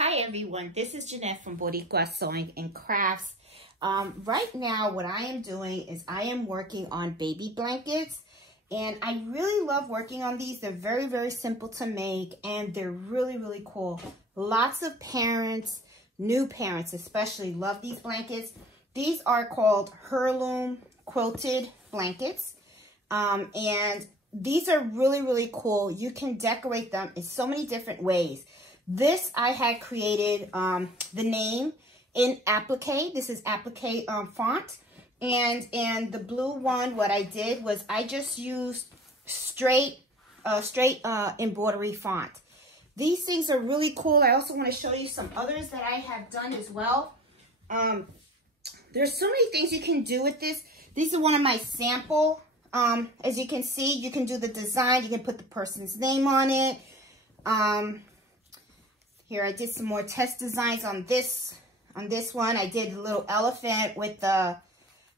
Hi everyone, this is Jeanette from Boricua Sewing and Crafts. Right now what I am doing is I am working on baby blankets, and I really love working on these. They're very, very simple to make, and they're really, really cool. Lots of parents, new parents especially, love these blankets. These are called Heirloom quilted blankets, and these are really, really cool. You can decorate them in so many different ways. This I had created the name in Applique. This is Applique Font. And the blue one, what I did was I just used straight embroidery font. These things are really cool. I also want to show you some others that I have done as well. There's so many things you can do with this. These are one of my sample. As you can see, you can do the design. You can put the person's name on it. Here, I did some more test designs on this one. I did a little elephant with the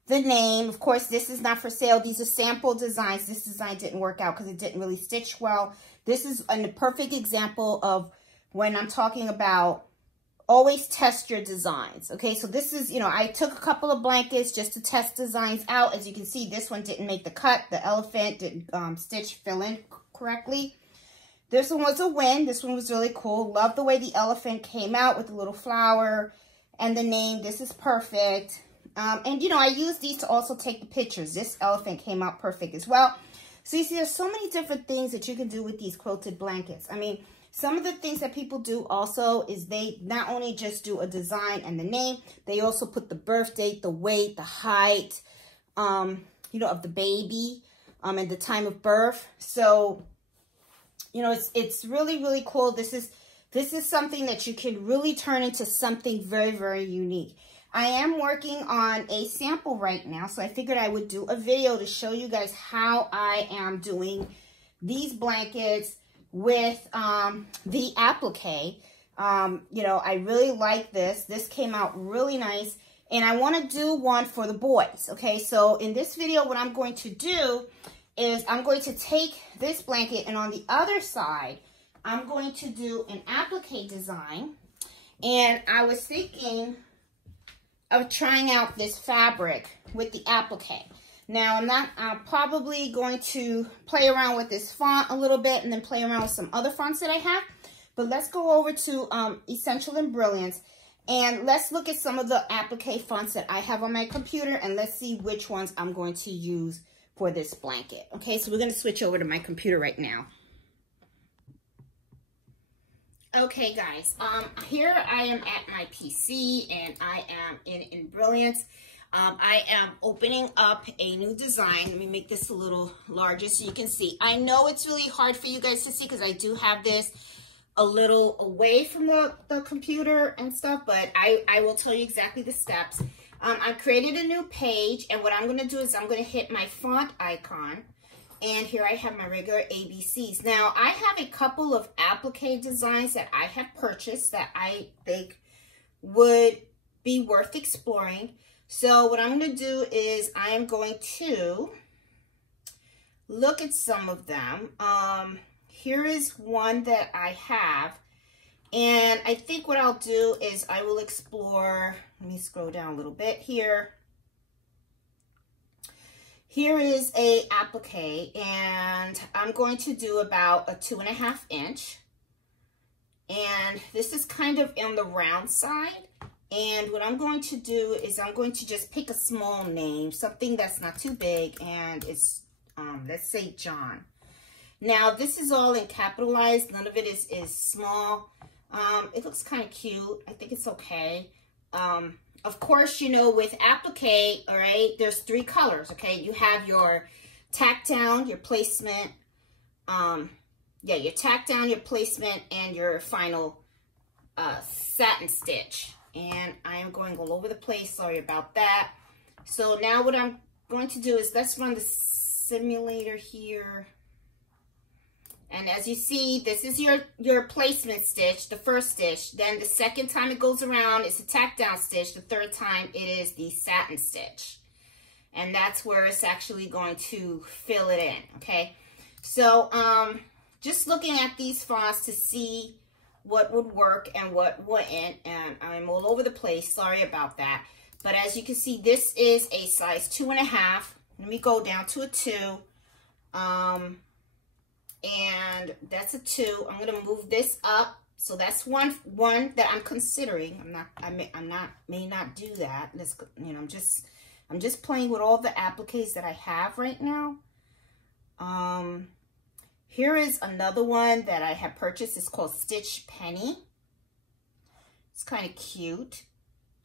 name. Of course, this is not for sale. These are sample designs. This design didn't work out because it didn't really stitch well. This is a perfect example of when I'm talking about always test your designs. Okay, so this is, I took a couple of blankets just to test designs out. As you can see, this one didn't make the cut. The elephant didn't fill in correctly. This one was a win. This one was really cool. Love the way the elephant came out with the little flower and the name. This is perfect. And, I use these to also take the pictures. This elephant came out perfect as well. So you see, there's so many different things that you can do with these quilted blankets. I mean, some of the things that people do also is they not only just do a design and the name, they also put the birth date, the weight, the height, of the baby, and the time of birth. So, it's really, really cool. This is something that you can really turn into something very, very unique. I am working on a sample right now, so I figured I would do a video to show you guys how I am doing these blankets with the applique. I really like this. This came out really nice, and I want to do one for the boys. Okay, so in this video, what I'm going to do is I'm going to take this blanket, and on the other side, I'm going to do an applique design. And I was thinking of trying out this fabric with the applique. Now, I'm probably going to play around with this font a little bit and then play around with some other fonts that I have. But let's go over to Essential and Brilliance, and let's look at some of the applique fonts that I have on my computer, and let's see which ones I'm going to use for this blanket. Okay, so we're going to switch over to my computer right now. Okay, guys, here I am at my PC, and I am in Brilliance. I am opening up a new design. Let me make this a little larger so you can see. I know it's really hard for you guys to see because I do have this a little away from the computer and stuff, but I will tell you exactly the steps. I created a new page, and what I'm going to do is I'm going to hit my font icon, and here I have my regular ABCs. Now, I have a couple of applique designs that I have purchased that I think would be worth exploring. So what I'm going to do is I am going to look at some of them. Here is one that I have. And I think what I'll do is I will explore, let me scroll down a little bit here. Here is a applique, and I'm going to do about a 2.5 inch. And this is kind of on the round side. And what I'm going to do is I'm going to just pick a small name, something that's not too big, and it's, let's say John. Now, this is all in capitalized. None of it is small. It looks kind of cute. I think it's okay. Of course, with applique, all right, there's 3 colors, okay? You have your tack down, your placement, your tack down, your placement, and your final satin stitch. And I am going all over the place. Sorry about that. So now what I'm going to do is let's run the simulator here. And as you see, this is your placement stitch, the first stitch. Then the second time it goes around, it's a tack down stitch. The third time, it is the satin stitch. And that's where it's actually going to fill it in, okay? So just looking at these fonts to see what would work and what wouldn't, and I'm all over the place. Sorry about that. But as you can see, this is a size 2.5. Let me go down to a 2. And that's a 2. I'm gonna move this up. So that's one that I'm considering. May not do that. Let's, you know, I'm just playing with all the appliques that I have right now. Here is another one that I have purchased. It's called Stitch Penny. It's kind of cute.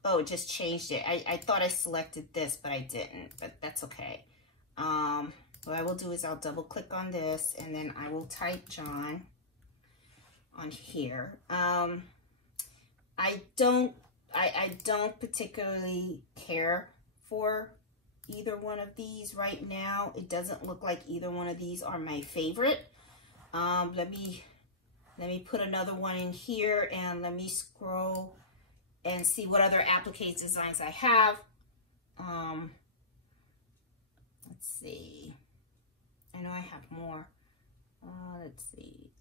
Oh, it just changed it. I thought I selected this, but I didn't. But that's okay. What I will do is I'll double click on this, and then I will type John on here. I don't particularly care for either one of these right now. It doesn't look like either one of these are my favorite. Let me put another one in here, and let me scroll and see what other applique designs I have. Let's see. I know I have more. Let's see.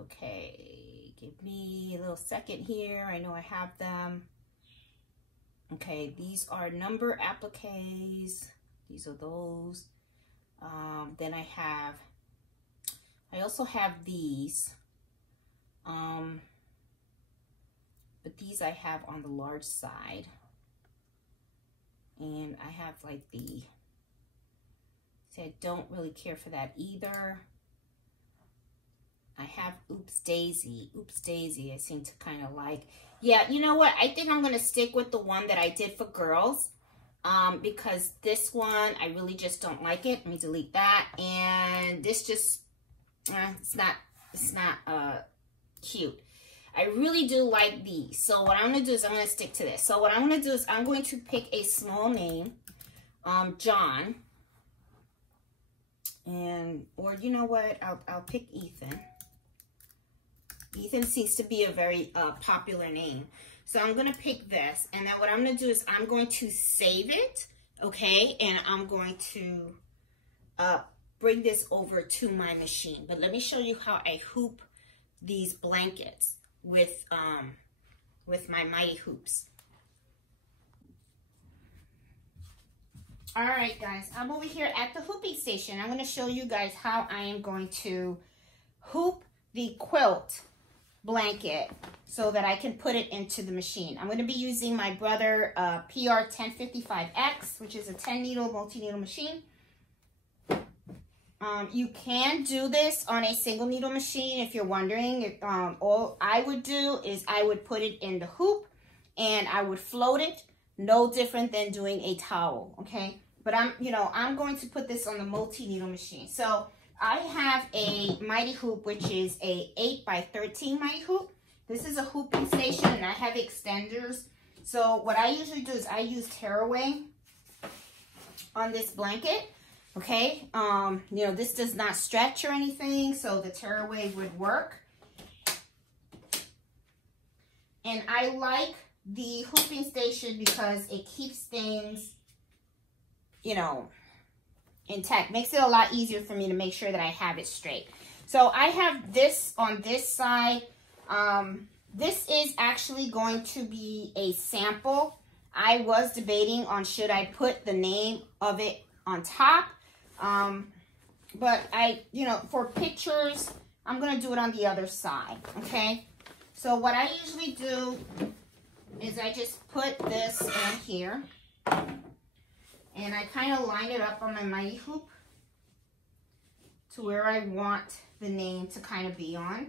Okay, give me a little second here. I know I have them. Okay, these are number appliques. These are those. Then I also have these. But these I have on the large side. And I have like the, see, I don't really care for that either. I have Oops Daisy. Oops Daisy I seem to kind of like. Yeah, you know what? I think I'm going to stick with the one that I did for girls. Because this one, I really just don't like it. Let me delete that. And this just, it's not cute. I really do like these. So what I'm going to do is I'm going to stick to this. So what I'm going to do is I'm going to pick a small name, John. And, or you know what? I'll pick Ethan. Ethan seems to be a very popular name. So I'm going to pick this. And then what I'm going to do is I'm going to save it. Okay. And I'm going to bring this over to my machine. But let me show you how I hoop these blankets with my mighty hoops. All right, guys, I'm over here at the hooping station. I'm going to show you guys how I am going to hoop the quilt blanket so that I can put it into the machine. I'm going to be using my brother PR 1055X, which is a 10 needle multi-needle machine. You can do this on a single needle machine if you're wondering. All I would do is I would put it in the hoop and I would float it, no different than doing a towel, okay? But I'm going to put this on the multi-needle machine. So I have a mighty hoop, which is a 8x13 mighty hoop. This is a hooping station and I have extenders. So what I usually do is I use tearaway on this blanket. Okay, this does not stretch or anything, so the tearaway would work. And I like the hooping station because it keeps things, intact. Makes it a lot easier for me to make sure that I have it straight. So I have this on this side. This is actually going to be a sample. I was debating on should I put the name of it on top. But for pictures, I'm going to do it on the other side, okay? So what I usually do is I just put this in here, and I kind of line it up on my mighty hoop to where I want the name to kind of be on.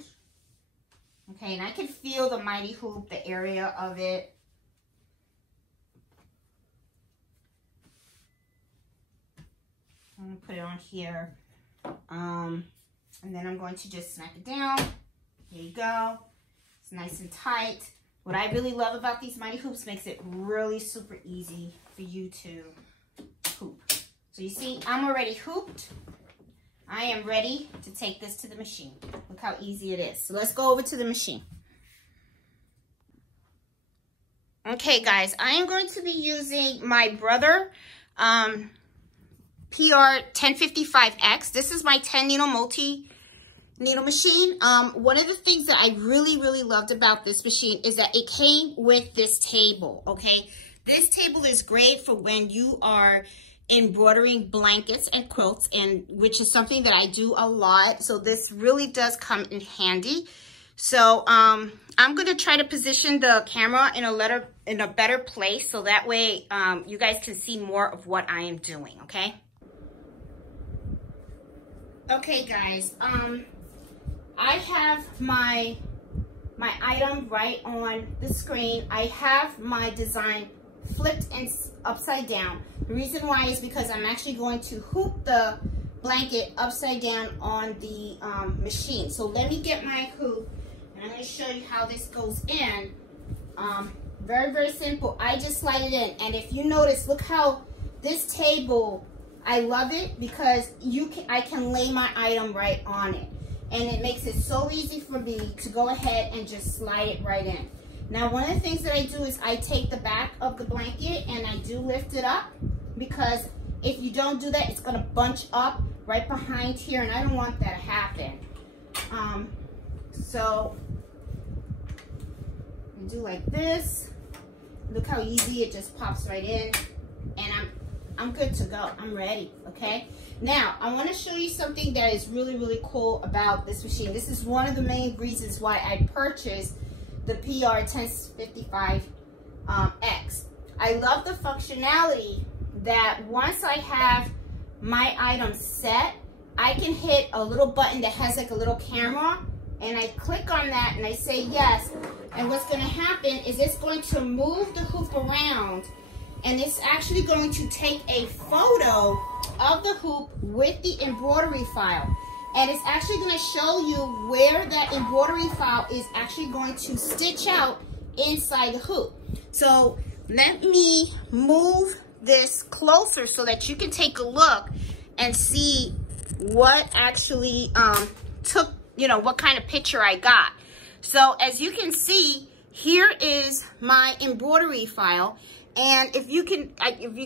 Okay, and I can feel the mighty hoop, the area of it. I'm going to put it on here. And then I'm going to just snap it down. There you go. It's nice and tight. What I really love about these mighty hoops makes it really super easy for you to hoop. So you see, I'm already hooped. I am ready to take this to the machine. Look how easy it is. So let's go over to the machine. Okay, guys, I am going to be using my brother PR 1055X. This is my 10 needle multi needle machine. One of the things that I really loved about this machine is that it came with this table, okay? This table is great for when you are embroidering blankets and quilts, and which is something that I do a lot. So this really does come in handy. So I'm gonna try to position the camera in a better place so that way you guys can see more of what I am doing, okay? Okay guys, I have my item right on the screen. I have my design flipped and upside down. The reason why is because I'm actually going to hoop the blanket upside down on the machine. So let me get my hoop and I'm going to show you how this goes in. Very simple. I just slide it in, and if you notice, look how this table, I love it because I can lay my item right on it, and it makes it so easy for me to go ahead and just slide it right in. Now, one of the things that I do is I take the back of the blanket and I do lift it up, because if you don't do that, it's gonna bunch up right behind here, and I don't want that to happen. So you do like this. Look how easy it just pops right in, and I'm good to go. I'm ready, okay? Now, I want to show you something that is really cool about this machine. This is one of the main reasons why I purchased the PR1055X. I love the functionality that once I have my item set, I can hit a little button that has like a little camera, and I click on that and I say yes, and what's going to happen is it's going to move the hoop around, and it's actually going to take a photo of the hoop with the embroidery file, and it's actually going to show you where that embroidery file is actually going to stitch out inside the hoop. So let me move this closer so that you can take a look and see what actually took, what kind of picture I got. So as you can see, here is my embroidery file, and if you can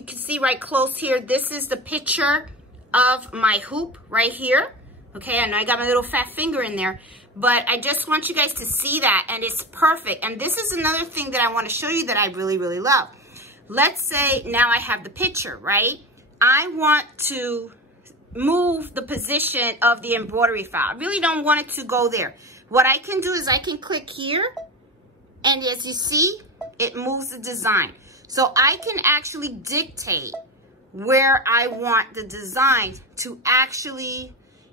see right close here, this is the picture of my hoop right here. Okay, I know I got my little fat finger in there, but I just want you guys to see that, and it's perfect. And this is another thing that I want to show you that I really love. Let's say now I have the picture, right? I want to move the position of the embroidery file. I really don't want it to go there. What I can do is I can click here, and as you see, it moves the design. So I can actually dictate where I want the design to actually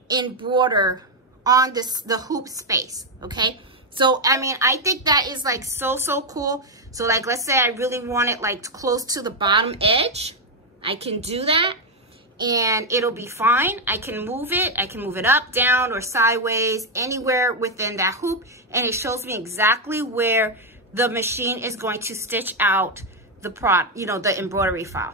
embroider on the hoop space, okay? So, I mean, I think that is like so cool. So like, let's say I really want it like close to the bottom edge. I can do that, and it'll be fine. I can move it up, down, or sideways, anywhere within that hoop, and it shows me exactly where the machine is going to stitch out the the embroidery file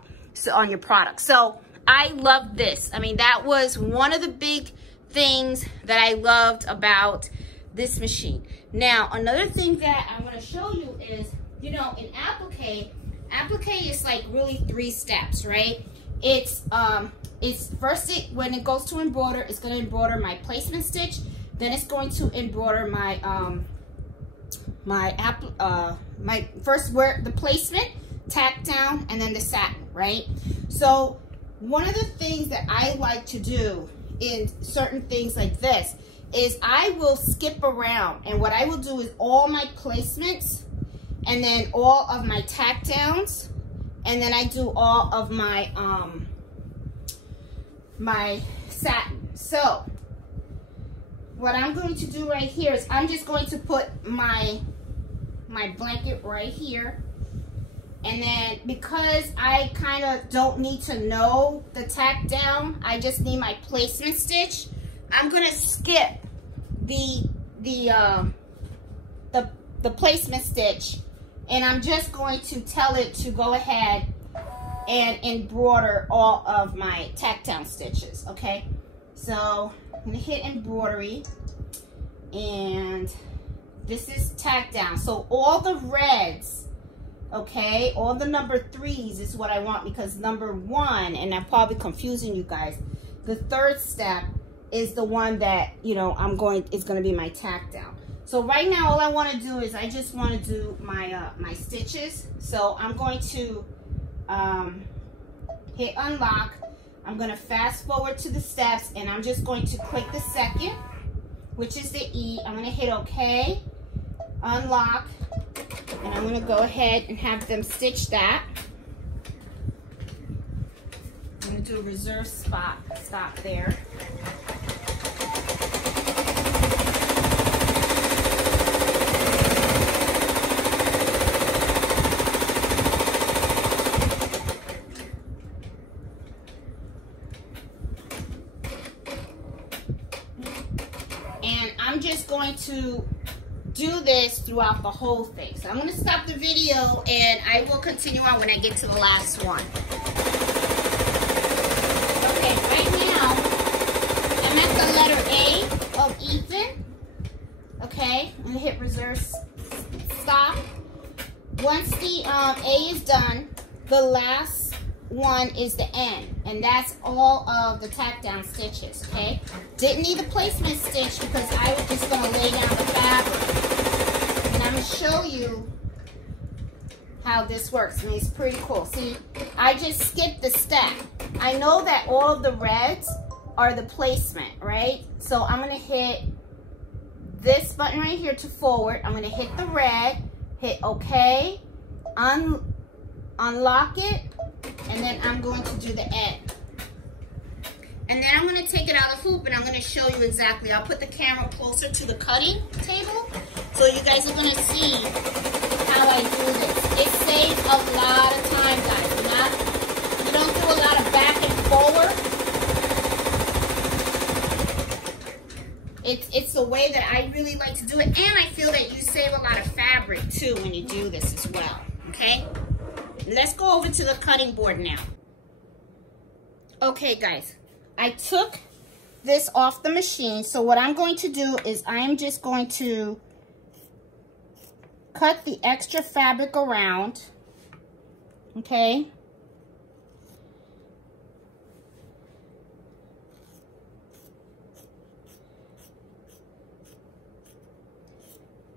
on your product. So I love this. I mean, that was one of the big things that I loved about this machine. Now, another thing that I want to show you is, in applique is like really 3 steps, right? It's first, when it goes to embroider, it's going to embroider my placement stitch. Then it's going to embroider my the placement, tack down, and then the satin, right? So one of the things that I like to do in certain things like this is I will skip around, and what I will do is all my placements, and then all of my tack downs, and then I do all of my my satin. So what I'm going to do right here is I'm just going to put my blanket right here, and then because I kind of don't need to know the tack down, I just need my placement stitch, I'm gonna skip the placement stitch, and I'm just going to tell it to go ahead and embroider all of my tack down stitches, okay? So I'm gonna hit embroidery, and this is tack down. So all the reds, okay, all the number 3s is what I want, because number 1, and I'm probably confusing you guys, the 3rd step is the one that, you know, is going to be my tack down. So right now, all I want to do is I just want to do my my stitches. So I'm going to hit unlock. I'm going to fast forward to the steps, and I'm just going to click the second, which is the E. I'm going to hit OK, unlock, and I'm going to go ahead and have them stitch that. I'm going to do a reserve stop there. And I'm just going to do this throughout the whole thing. So I'm going to stop the video and I will continue on when I get to the last one. Okay, right now I'm at the letter A of Ethan. Okay, I'm going to hit reserve stop. Once the A is done, the last one is the N, and that's all of the tack down stitches. Okay, didn't need a placement stitch because I was just going to lay down the fabric, and I'm going to show you how this works. I mean, it's pretty cool. See, I just skipped the step. I know that all of the reds are the placement, right? So I'm going to hit this button right here to forward. I'm going to hit the red, hit OK, unlock it, and then I'm going to do the N. And then I'm going to take it out of the hoop and I'm going to show you exactly. I'll put the camera closer to the cutting table so you guys are going to see how I do this. It saves a lot of time, guys. You don't do a lot of back and forward. It's the way that I really like to do it, and I feel that you save a lot of fabric too when you do this as well. Okay? Let's go over to the cutting board now. Okay, guys. I took this off the machine, so what I'm going to do is I'm just going to cut the extra fabric around, okay?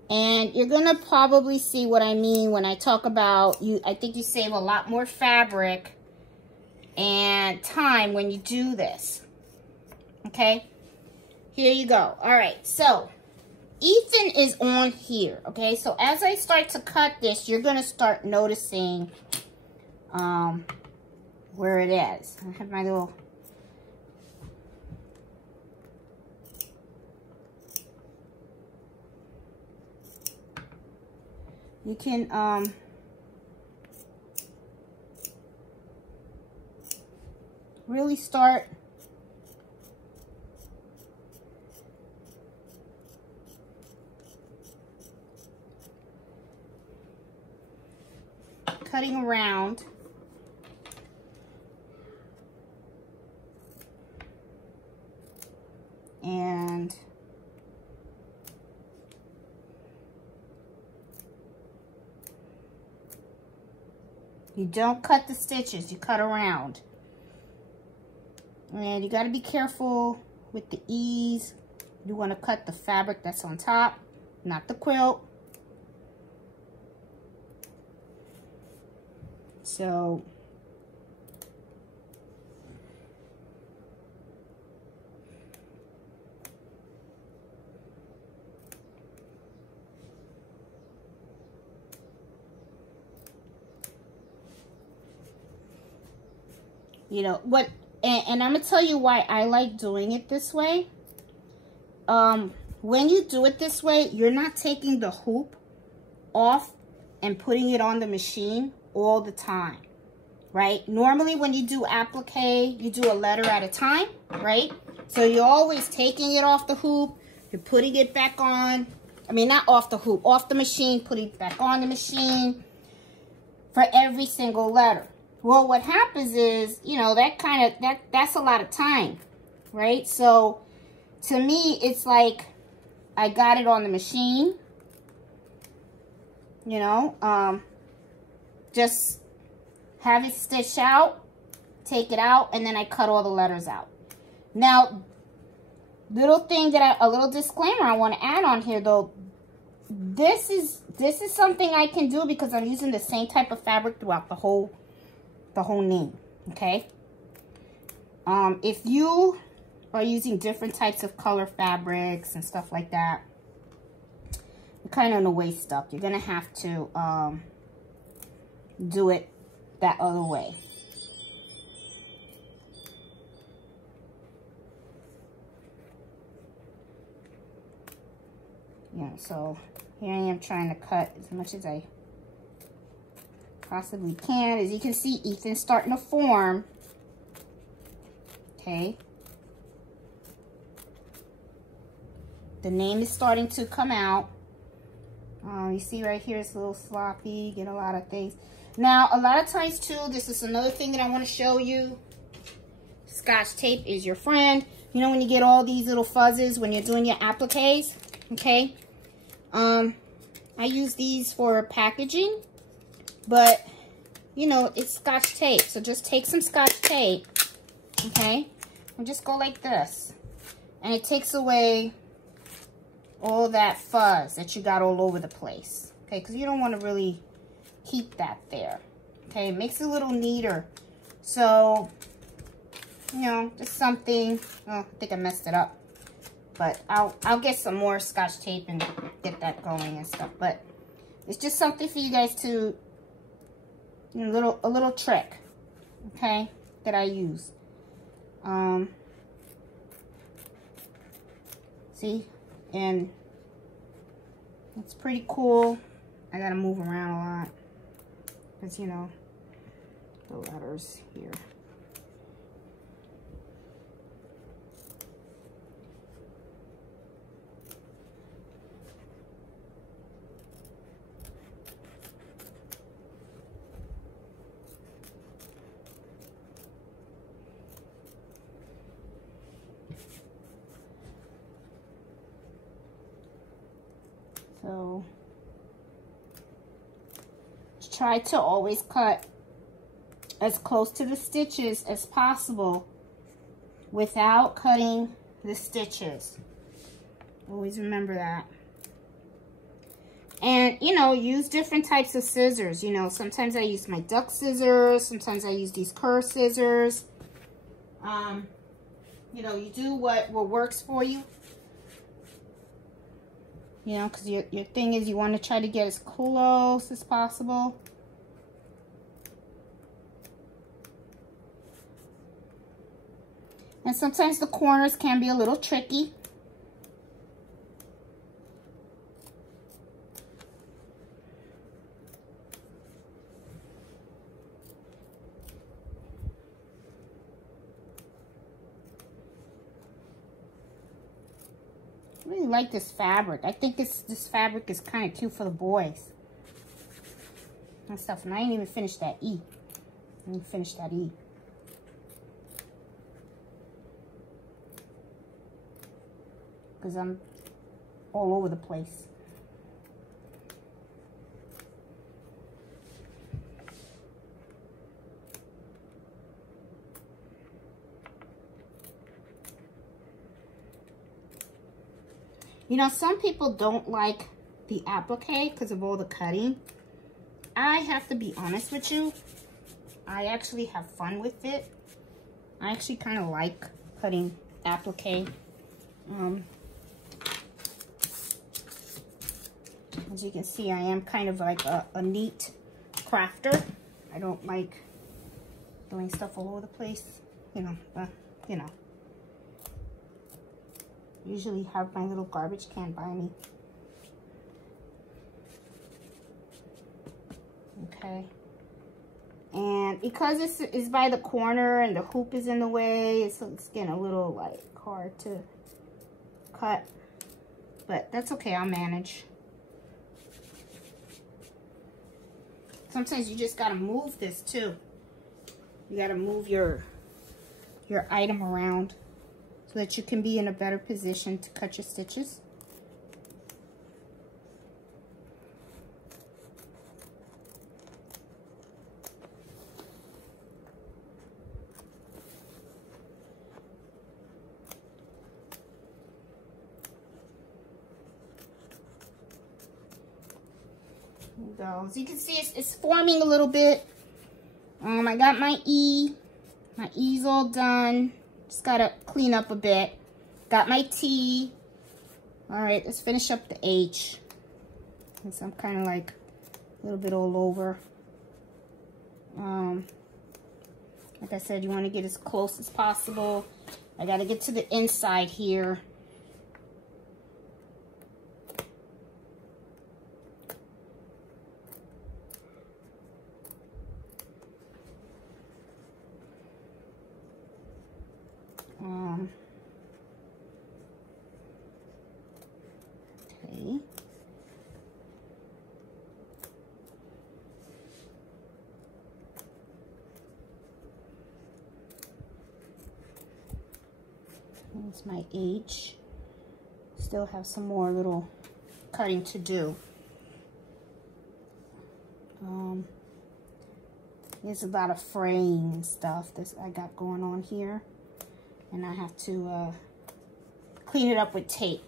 And you're gonna probably see what I mean when I talk about I think you save a lot more fabric and time when you do this. Okay, here you go. All right, so Ethan is on here. Okay, so as I start to cut this, you're gonna start noticing where it is. I have my little you can really start cutting around. And you don't cut the stitches, you cut around. And you got to be careful with the E's. You want to cut the fabric that's on top, not the quilt. So you know what, and I'm gonna tell you why I like doing it this way. When you do it this way, you're not taking the hoop off and putting it on the machine all the time, right? Normally when you do applique, you do a letter at a time, right? So you're always taking it off the hoop, you're putting it back on, I mean not off the hoop, off the machine, putting it back on the machine for every single letter. Well, what happens is, you know, that's a lot of time, right? So to me, it's like I got it on the machine, you know, just have it stitched out, take it out, and then I cut all the letters out. Now, little thing that a little disclaimer I want to add on here though. This is something I can do because I'm using the same type of fabric throughout the whole name. Okay. If you are using different types of color fabrics and stuff like that, you're kind of in a way stuck. You're gonna have to do it that other way. Yeah, so here I am trying to cut as much as I possibly can. As you can see, Ethan's starting to form. Okay. The name is starting to come out. You see right here, it's a little sloppy. You get a lot of things. Now, a lot of times too, this is another thing that I want to show you. Scotch tape is your friend. You know when you get all these little fuzzes when you're doing your appliques? Okay. I use these for packaging, but you know, it's Scotch tape. So just take some Scotch tape, okay, and just go like this. And it takes away all that fuzz that you got all over the place, okay, because you don't want to really keep that there, okay. It makes it a little neater. So, you know, just something. Oh, I think I messed it up. But I'll get some more Scotch tape and get that going and stuff. But it's just something for you guys to, you know, a little trick, okay, that I use. See, and it's pretty cool. I gotta move around a lot because, you know, the letters here. So try to always cut as close to the stitches as possible without cutting the stitches. Always remember that. And, you know, use different types of scissors. You know, sometimes I use my duck scissors. Sometimes I use these curved scissors. You know, you do what works for you. You know, because your thing is you want to try to get as close as possible. And sometimes the corners can be a little tricky. I really like this fabric. I think this fabric is kind of cute for the boys and stuff. And I ain't even finished that E. I didn't finish that E. Because I'm all over the place. You know, some people don't like the applique because of all the cutting. I have to be honest with you. I actually have fun with it. I actually kind of like cutting applique. As you can see, I am kind of like a neat crafter. I don't like doing stuff all over the place. You know. Usually have my little garbage can by me. Okay. And because this is by the corner and the hoop is in the way, so it's getting a little like hard to cut. But that's okay, I'll manage. Sometimes you just gotta move this too. You gotta move your item around so that you can be in a better position to cut your stitches. There you go. As you can see, it's forming a little bit. I got my E. My E's all done. Just gotta clean up a bit. Got my T. All right, let's finish up the H. Because I'm kind of like a little bit all over. Like I said, you want to get as close as possible. I got to get to the inside here. Okay. Here's my H. Still have some more little cutting to do. There's a lot of fraying stuff that I got going on here, and I have to clean it up with tape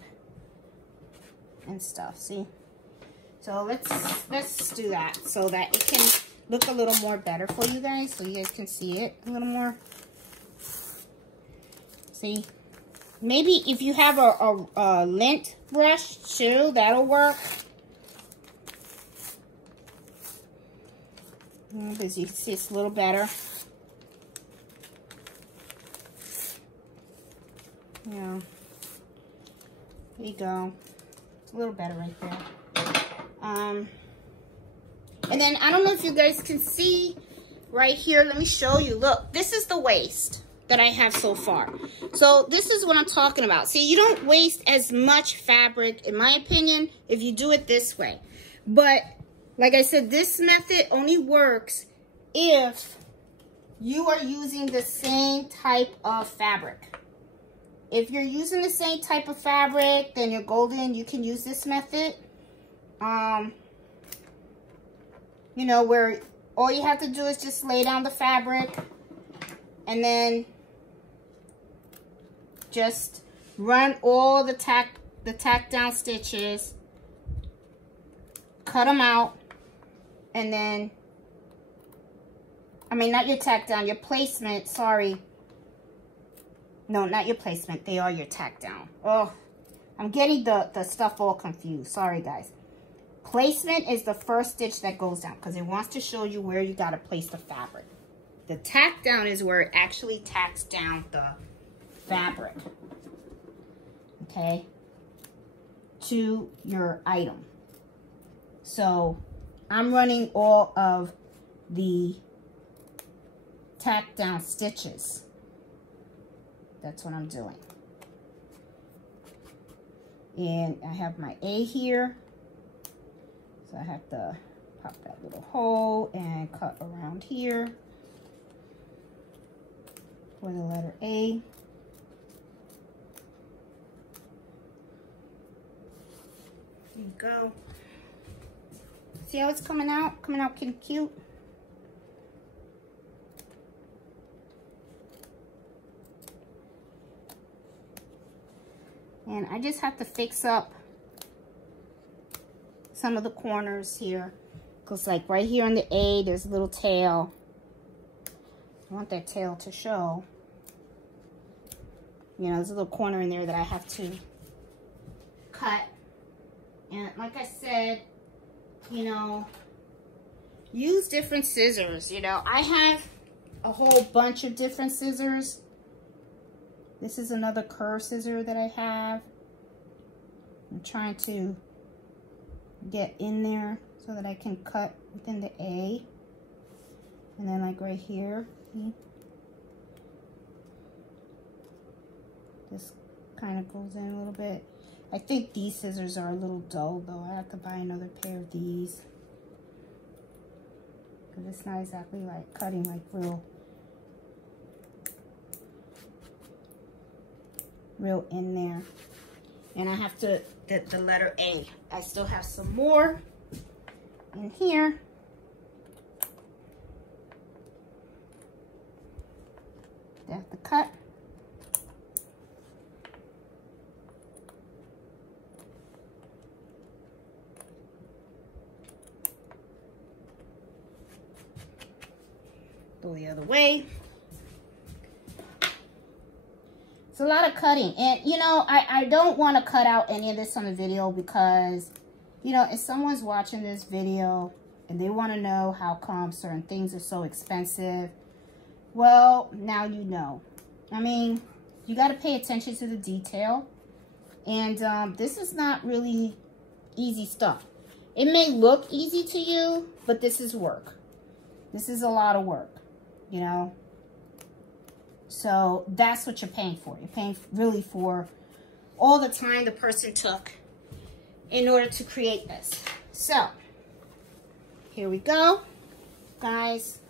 and stuff. See, so let's do that so that it can look a little more better for you guys, so you guys can see it a little more. See, maybe if you have a lint brush too, that'll work. As you can see, it's a little better. Yeah. There you go. It's a little better right there. And then, I don't know if you guys can see right here. Let me show you. Look, this is the waist that I have so far. So, this is what I'm talking about. See, you don't waste as much fabric, in my opinion, if you do it this way. But like I said, this method only works if you are using the same type of fabric. If you're using the same type of fabric, then you're golden. You can use this method. You know, where all you have to do is just lay down the fabric and then just run all the tack down stitches, cut them out. And then, I mean, not your tack down, your placement, sorry. No, not your placement, they are your tack down. Oh, I'm getting the stuff all confused. Sorry, guys. Placement is the first stitch that goes down because it wants to show you where you got to place the fabric. The tack down is where it actually tacks down the fabric, okay, to your item. So I'm running all of the tack down stitches. That's what I'm doing. And I have my A here. So I have to pop that little hole and cut around here for the letter A. There you go. See how it's coming out? Coming out kind of cute. And I just have to fix up some of the corners here. Because like right here on the A, there's a little tail. I want that tail to show. You know, there's a little corner in there that I have to cut. And like I said, you know, use different scissors. You know, I have a whole bunch of different scissors. This is another curve scissor that I have. I'm trying to get in there so that I can cut within the A. And then like right here, see? This kind of goes in a little bit. I think these scissors are a little dull though. I have to buy another pair of these. Because it's not exactly like cutting like real in there. And I have to, the letter A. I still have some more in here. I have to cut. Go the other way. It's a lot of cutting. And, you know, I don't want to cut out any of this on the video because, you know, if someone's watching this video and they want to know how come certain things are so expensive, well, now you know. I mean, you got to pay attention to the detail. And this is not really easy stuff. It may look easy to you, but this is work. This is a lot of work, you know. So that's what you're paying for. You're paying really for all the time the person took in order to create this. So here we go, guys.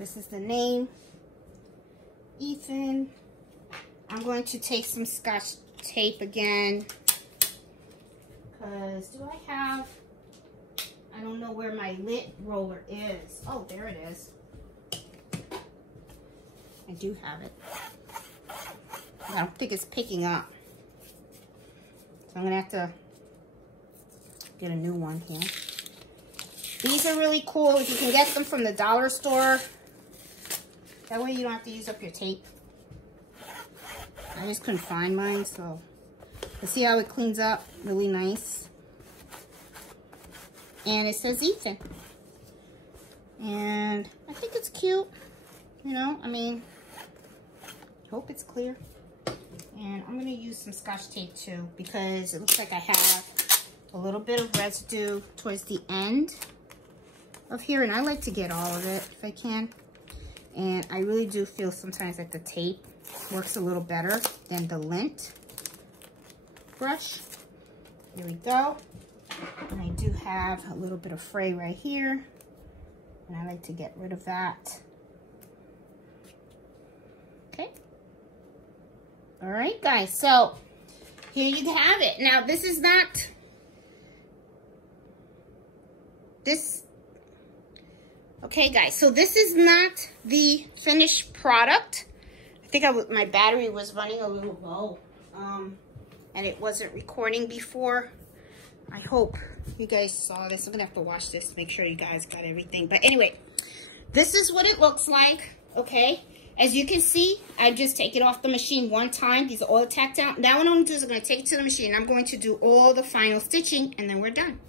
This is the name, Ethan. I'm going to take some Scotch tape again because I don't know where my lint roller is. Oh, there it is. I do have it. I don't think it's picking up. So I'm gonna have to get a new one here. These are really cool. If you can get them from the dollar store, that way you don't have to use up your tape. I just couldn't find mine, so you see how it cleans up really nice. And it says Ethan. And I think it's cute. You know, I mean, hope it's clear. And I'm going to use some Scotch tape too because it looks like I have a little bit of residue towards the end of here. And I like to get all of it if I can. And I really do feel sometimes that the tape works a little better than the lint brush. Here we go. And I do have a little bit of fray right here. And I like to get rid of that. Okay. All right, guys. So here you have it. Now, this is not this. Okay, guys. So this is not the finished product. I think my battery was running a little low, and it wasn't recording before. I hope you guys saw this. I'm gonna have to watch this to make sure you guys got everything. But anyway, this is what it looks like. Okay. As you can see, I just take it off the machine one time. These are all tacked down. Now what I'm going to do is I'm going to take it to the machine. I'm going to do all the final stitching, and then we're done.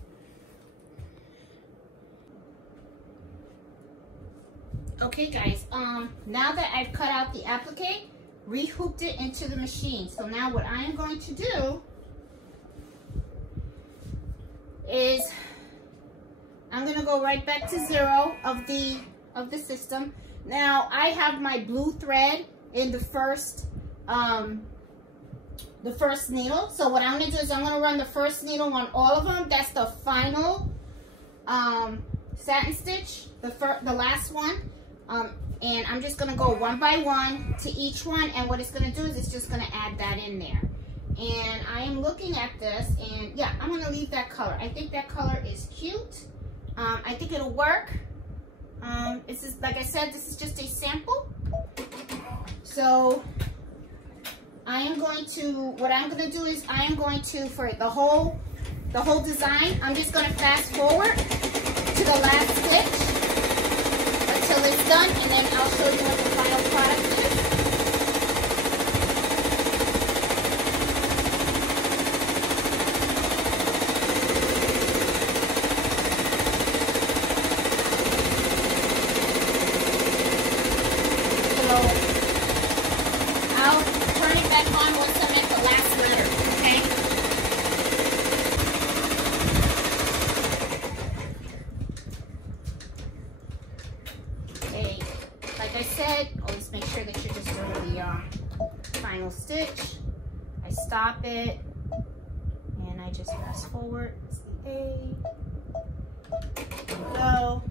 Okay, guys. Now that I've cut out the applique, re-hooped it into the machine. So now what I am going to do is I'm going to go right back to 0 of the system. Now, I have my blue thread in the first needle. So what I'm going to do is I'm going to run the first needle on all of them. That's the final satin stitch, the last one. And I'm just going to go one by one to each one. And what it's going to do is it's just going to add that in there. And I am looking at this, and yeah, I'm going to leave that color. I think that color is cute. I think it'll work. This is, like I said, this is just a sample. So I am going to, what I'm going to do is I am going to, for the whole design, I'm just going to fast forward to the last stitch until it's done, and then I'll show you what the final product is. Stitch, I stop it, and I just fast forward. It's the A. There we go.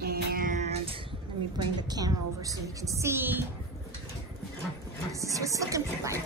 And let me bring the camera over so you can see. This is what's looking like.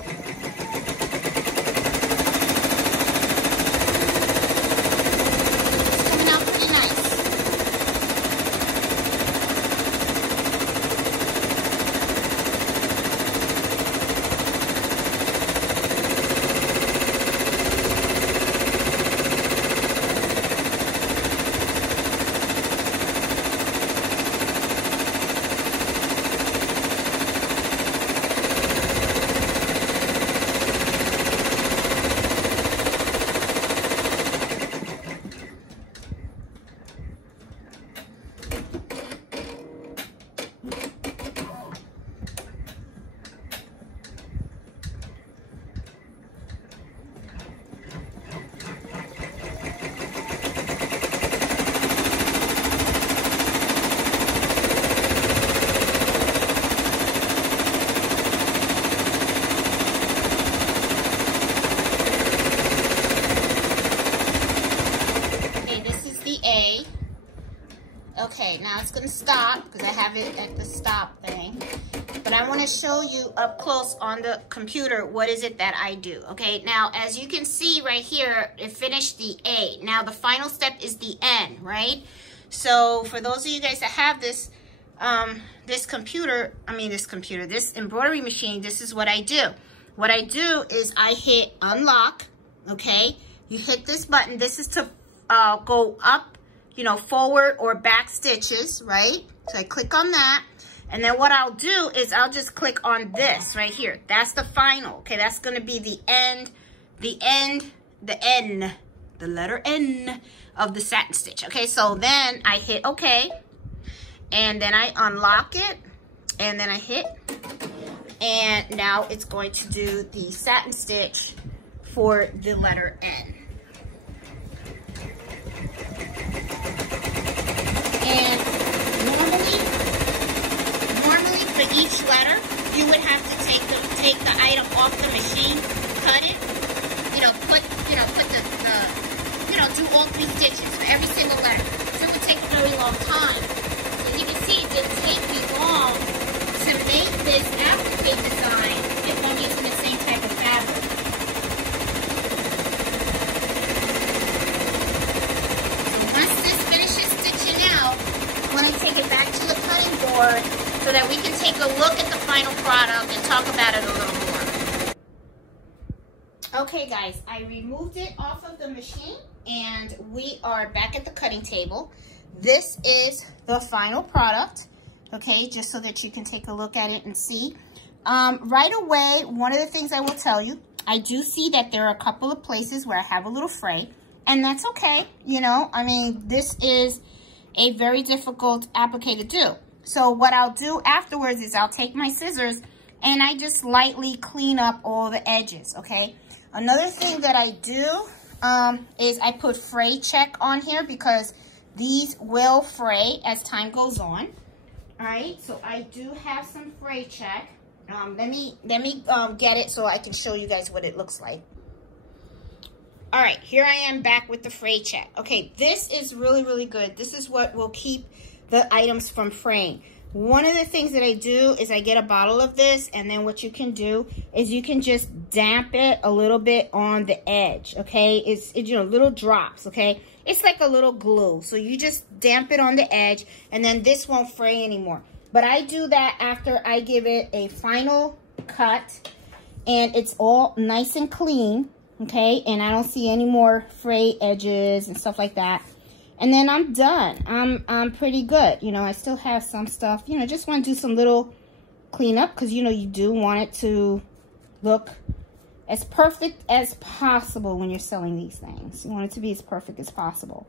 Okay, now it's gonna stop because I have it at the stop thing. But I want to show you up close on the computer what is it that I do. Okay, now as you can see right here, it finished the A. Now the final step is the N, right? So for those of you guys that have this this embroidery machine, this is what I do. What I do is I hit unlock, okay? You hit this button. This is to go up, you know, forward or back stitches, right? So I click on that. And then what I'll do is I'll just click on this right here. That's the final, okay? That's gonna be the end, the N, the letter N of the satin stitch, okay? So then I hit okay, and then I unlock it, and then I hit, and now it's going to do the satin stitch for the letter N. And normally for each letter, you would have to take the item off the machine, cut it, do all 3 stitches for every single letter. So it would take a very long time. So you can see it didn't take me long to make this applique design if I'm using the same type of fabric. So once this finishes stitching out, I'm going to take it back to the cutting board so that we can take a look at the final product and talk about it a little more. Okay guys, I removed it off of the machine and we are back at the cutting table. This is the final product, okay, just so that you can take a look at it and see. Right away, one of the things I will tell you, I do see that there are a couple of places where I have a little fray, and that's okay, you know. I mean, this is a very difficult applique to do. So what I'll do afterwards is I'll take my scissors and I just lightly clean up all the edges, okay? Another thing that I do is I put Fray Check on here because these will fray as time goes on. All right, so I do have some Fray Check. Let me get it so I can show you guys what it looks like. All right, here I am back with the Fray Check. Okay, this is really, really good. This is what will keep the items from fraying. One of the things that I do is I get a bottle of this, and then what you can do is you can just damp it a little bit on the edge, okay? It's you know, little drops, okay? It's like a little glue. So you just damp it on the edge, and then this won't fray anymore. But I do that after I give it a final cut, and it's all nice and clean, okay? And I don't see any more fray edges and stuff like that. And then I'm done. I'm pretty good. You know, I still have some stuff. You know, just want to do some little cleanup because, you know, you do want it to look as perfect as possible when you're selling these things. You want it to be as perfect as possible.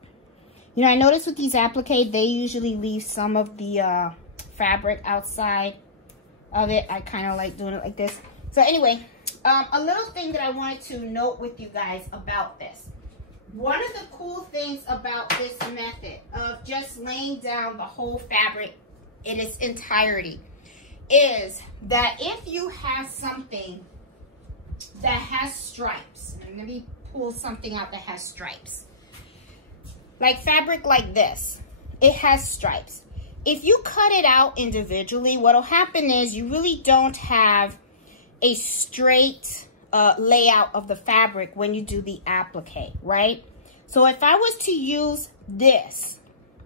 You know, I noticed with these applique, they usually leave some of the fabric outside of it. I kind of like doing it like this. So anyway, a little thing that I wanted to note with you guys about this. One of the cool things about this method of just laying down the whole fabric in its entirety is that if you have something that has stripes, and let me pull something out that has stripes, like fabric like this, it has stripes. If you cut it out individually, what'll happen is you really don't have a straight layout of the fabric when you do the applique, right? So if I was to use this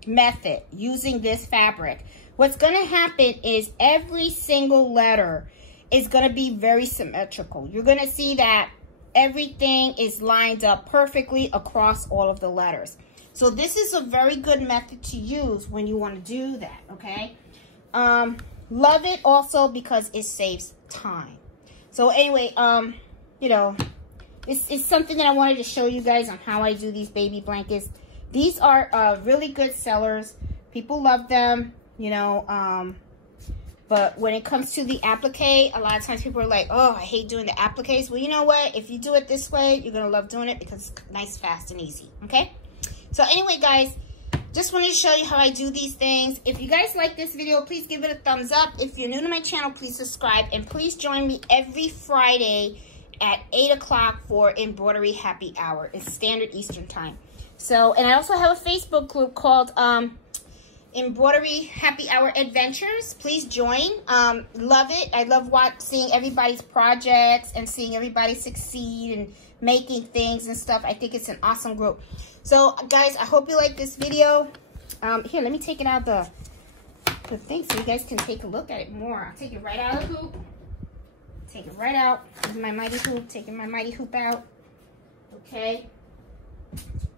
method, using this fabric, what's going to happen is every single letter is going to be very symmetrical. You're going to see that everything is lined up perfectly across all of the letters. So this is a very good method to use when you want to do that, okay? Love it also because it saves time. So anyway, you know, it's something that I wanted to show you guys on how I do these baby blankets. These are really good sellers. People love them, you know, but when it comes to the applique, a lot of times people are like, oh, I hate doing the appliques. Well, you know what? If you do it this way, you're going to love doing it because it's nice, fast, and easy, okay? So anyway, guys, just wanted to show you how I do these things. If you guys like this video, please give it a thumbs up. If you're new to my channel, please subscribe. And please join me every Friday at 8 o'clock for Embroidery Happy Hour. It's Standard Eastern Time. So, and I also have a Facebook group called embroidery happy hour adventures. Please join. Love it. I love seeing everybody's projects and seeing everybody succeed and making things and stuff. I think it's an awesome group. So guys, I hope you like this video. Here, let me take it out the thing so you guys can take a look at it more. I'll take it right out of the hoop. Take it right out. This is my mighty hoop. Taking my mighty hoop out. Okay.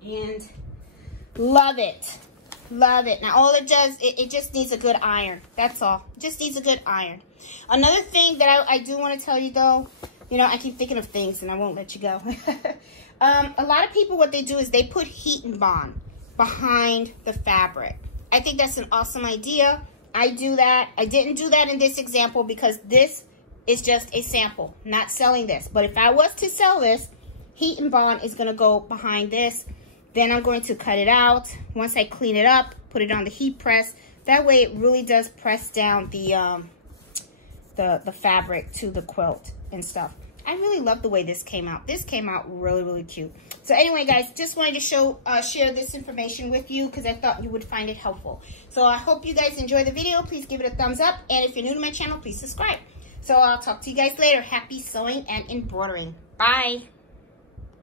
And love it. Love it. Now all it does, it just needs a good iron. That's all. It just needs a good iron. Another thing that I do want to tell you though, you know, I keep thinking of things and I won't let you go. A lot of people, what they do is they put heat and bond behind the fabric. I think that's an awesome idea. I do that. I didn't do that in this example because this is just a sample, not selling this. But if I was to sell this, heat and bond is going to go behind this. Then I'm going to cut it out. Once I clean it up, put it on the heat press. That way it really does press down the fabric to the quilt and stuff. I really love the way this came out. This came out really, really cute. So anyway, guys, just wanted to share this information with you because I thought you would find it helpful. So I hope you guys enjoy the video. Please give it a thumbs up. And if you're new to my channel, please subscribe. So I'll talk to you guys later. Happy sewing and embroidering. Bye.